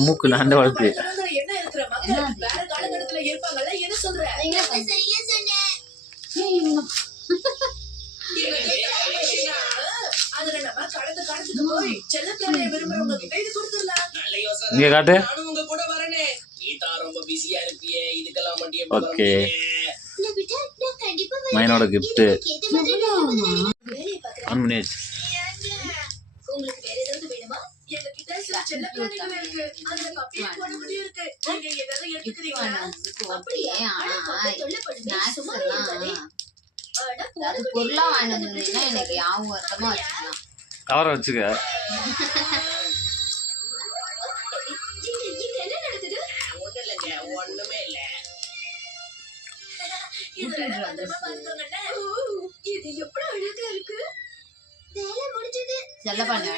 மூக்கு நாண்ட வளர்த்து என்ன இருக்கிற மக்கள் வேற காலகட்டத்துல இருப்பாங்கல்ல என்ன சொல்ற சரியா சொன்னேன் அதுல நம்ம கடந்து கடந்துட்டு போய் செல்லப்பிராணிய விரும்புறவங்க கிட்ட இது கொடுத்துடலாம். நல்ல யோசனை. இங்க காட்டு. நானும் உங்க கூட வரேனே. நீ தான் ரொம்ப பிஸியா இருப்பியே இதுக்கெல்லாம் மட்டும் எப்படி வர ஓகே முடியும்? மைனோட கிஃப்ட் ஆன் பண்ணியாச்சு. உங்களுக்கு வேற ஏதாவது வேணுமா? எங்க கிட்ட சில செல்லப்பிராணிகள் இருக்கு. அதுல கப்பி போட முடியும் இருக்கு. நீங்க ஏதாவது எடுத்துக்கிறீங்களா? அப்படியே ஸ்நாக்ஸ் எல்லாம் அது பொருளா வாங்கிட்டு வந்தீங்கன்னா எனக்கு யாவும் வருத்தமா வச்சுக்கலாம். கவரை வச்சுக்க. ஒண்ணுமே இல்ல. இது எப்படி அழகா இருக்கு. வேலை முடிஞ்சது. செல்லப்பாண்டி